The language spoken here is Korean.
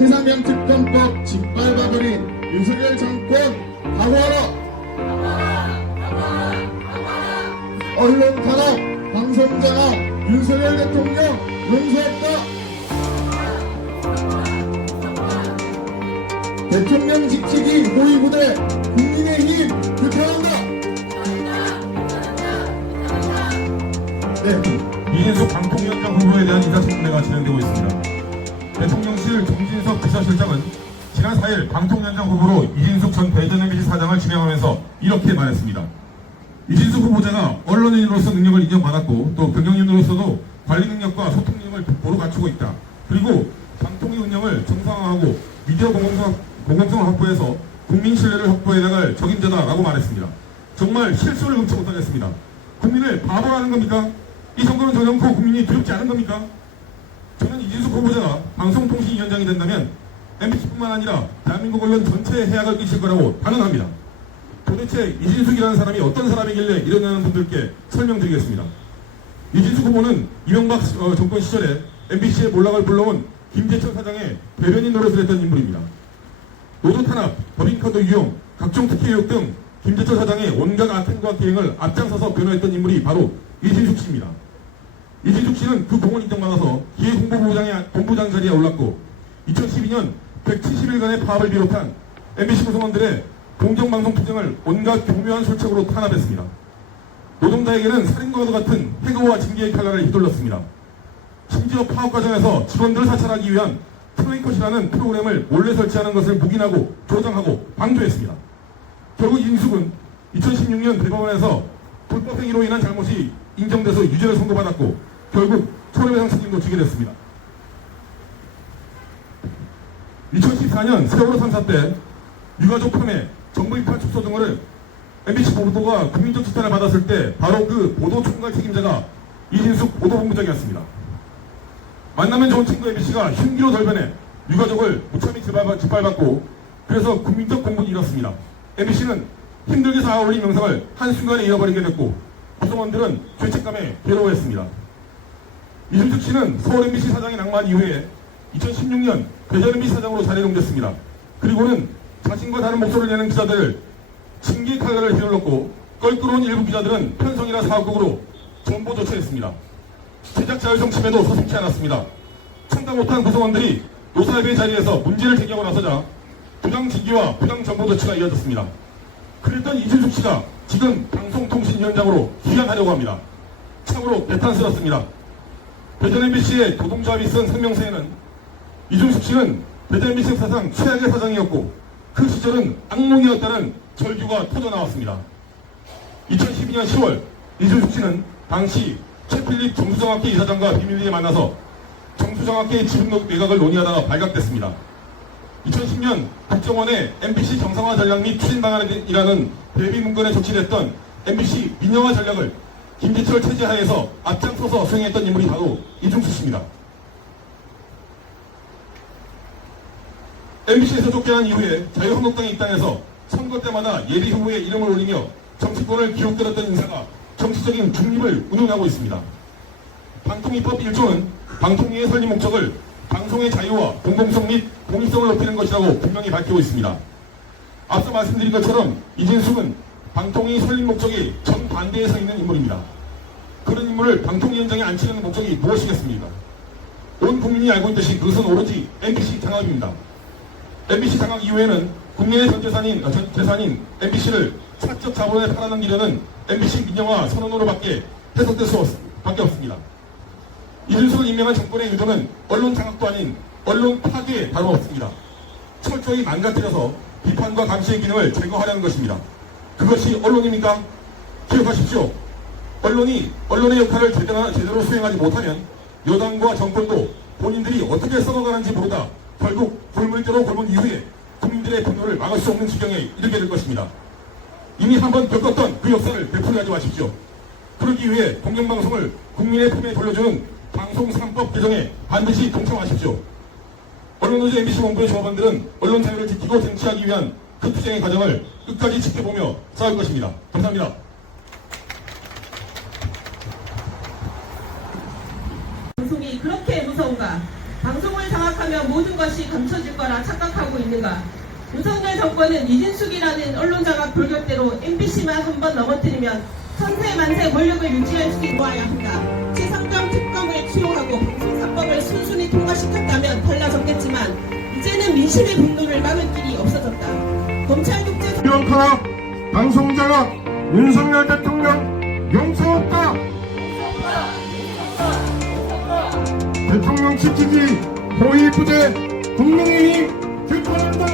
최상병 특검법 짓밟아버린 윤석열 정권 각오하라! 언론 탄압, 방송 장악, 윤석열 대통령 용서했다! 대통령 지키기 호위부대 국민의힘 규탄한다! 네. 이진숙 방통위원장 후보에 대한 인사청문회가 진행되고 있습니다. 대통령실 정진석 비서실장은 지난 4일 방통위원장 후보로 이진숙 전 대전 MBC 사장을 지명하면서 이렇게 말했습니다. 이진숙 후보자가 언론인으로서 능력을 인정받았고 또 경영인으로서도 관리 능력과 소통 능력을 보로 갖추고 있다. 그리고 방통위 운영을 정상화하고 미디어 공공성을 확보해서 국민 신뢰를 확보해 나갈 적임자다라고 말했습니다. 정말 실수를 금치 못하겠습니다. 국민을 바보로 하는 겁니까? 이 정도는 저녁고 국민이 두렵지 않은 겁니까? 저는 이진숙 후보자가 방송통신위원장이 된다면 MBC뿐만 아니라 대한민국 언론 전체에 해악을 끼칠 거라고 단언합니다. 도대체 이진숙이라는 사람이 어떤 사람이길래 이러냐는 분들께 설명드리겠습니다. 이진숙 후보는 이명박 정권 시절에 MBC의 몰락을 불러온 김재철 사장의 대변인 노릇을 했던 인물입니다. 노조 탄압, 법인카드 유용, 각종 특혜 의혹 등 김재철 사장의 온갖 악행과 기행을 앞장서서 변호했던 인물이 바로 이진숙 씨입니다. 이진숙 씨는 그 공을 인정받아서 기획홍보본부장 자리에 올랐고 2012년 170일간의 파업을 비롯한 MBC 구성원들의 공정방송 투쟁을 온갖 교묘한 술책으로 탄압했습니다. 노동자에게는 살인과도 같은 해고와 징계의 칼날을 휘둘렀습니다. 심지어 파업 과정에서 직원들을 사찰하기 위한 트로이컷이라는 프로그램을 몰래 설치하는 것을 묵인하고 조장하고 방조했습니다. 결국 이진숙은 2016년 대법원에서 불법 행위로 인한 잘못이 인정돼서 유죄를 선고받았고 결국 손해배상 책임도 지게 됐습니다. 2014년 세월호 3사 때 유가족 파매, 정부 비판 축소 등을 MBC 보도가 국민적 지탄을 받았을 때 바로 그 보도 총괄 책임자가 이진숙 보도본부장이었습니다. 만나면 좋은 친구 MBC가 흉기로 돌변해 유가족을 무참히 짓밟았고 그래서 국민적 공분이 일었습니다. MBC는 힘들게 쌓아올린 명성을 한순간에 잃어버리게 됐고 구성원들은 죄책감에 괴로워했습니다. 이준숙 씨는 서울 MBC 사장이 낙마한 이후에 2016년 대전 MBC 사장으로 자리를 옮겼습니다. 그리고는 자신과 다른 목소리를 내는 기자들을 징계 칼날을 휘둘렀고 껄끄러운 일부 기자들은 편성이나 사업국으로 전보 조처했습니다. 제작 자율 성침에도 서슴지 않았습니다. 참다 못한 구성원들이 노사협의 자리에서 문제를 제기하고 나서자 부당 징계와 부당 정보 조치가 이어졌습니다. 그랬던 이준숙 씨가 지금 방송통신위원장으로 귀향하려고 합니다. 참으로 배탄스럽습니다. 대전 MBC의 노동조합이 쓴 성명서에는 이준숙 씨는 대전 MBC 사상 최악의 사장이었고 그 시절은 악몽이었다는 절규가 터져나왔습니다. 2012년 10월 이준숙 씨는 당시 최필립 정수정학회 이사장과 비밀리에 만나서 정수정학회의 지분 매각을 논의하다가 발각됐습니다. 2010년 국정원의 MBC 정상화 전략 및 추진 방안이라는 대비 문건에 적시됐던 MBC 민영화 전략을 김재철 체제 하에서 앞장서서 수행했던 인물이 바로 이준숙 씨입니다. MBC에서 쫓겨난 이후에 자유한국당에 입당해서 선거 때마다 예비 후보의 이름을 올리며 정치권을 기웃거렸던 인사가 정치적인 중립을 운운하고 있습니다. 방통위법 1조는 방통위의 설립 목적을 방송의 자유와 공공성 및 공익성을 높이는 것이라고 분명히 밝히고 있습니다. 앞서 말씀드린 것처럼 이진숙은 방통위 설립 목적이 정반대에 서 있는 인물입니다. 그런 인물을 방통위원장에 앉히려는 목적이 무엇이겠습니까? 온 국민이 알고 있듯이 그것은 오로지 MBC 장악입니다. MBC 장악 이후에는 국민의 전 재산인 MBC를 사적 자본에 팔아넘기려는 MBC 민영화 선언으로밖에 해석될 수밖에 없습니다. 이준석을 임명한 정권의 의도는 언론 장악도 아닌 언론 파괴에 다름없습니다. 철저히 망가뜨려서 비판과 감시의 기능을 제거하려는 것입니다. 그것이 언론입니까? 기억하십시오. 언론의 역할을 제대로 수행하지 못하면 여당과 정권도 본인들이 어떻게 썩어가는지 모르다 결국 골물대로 골문 이후에 국민들의 분노를 막을 수 없는 지경에 이르게 될 것입니다. 이미 한번 겪었던 그 역사를 되풀이하지 마십시오. 그러기 위해 공영방송을 국민의 품에 돌려주는 방송 3법 개정에 반드시 동참하십시오. 언론노조 MBC 본부의 조합원들은 언론 자유를 지키고 쟁취하기 위한 그 투쟁의 과정을 끝까지 지켜보며 싸울 것입니다. 감사합니다. 방송이 그렇게 무서운가? 방송을 장악하면 모든 것이 감춰질 거라 착각하고 있는가? 윤석열 정권은 이진숙이라는 언론자가 돌격대로 MBC만 한번 넘어뜨리면 천세 만세 권력을 유지할 수 있어야 한다. 최상병 특검을 수용하고 방송사법을 순순히 통과시켰다면 달라졌겠지만 이제는 민심의 분노를 막을 길이 없어졌다. 검찰 독재 이런카라 방송자가 윤석열 대통령 용서 없다. 대통령 지키기 호위부대 국민의힘 규탄한다.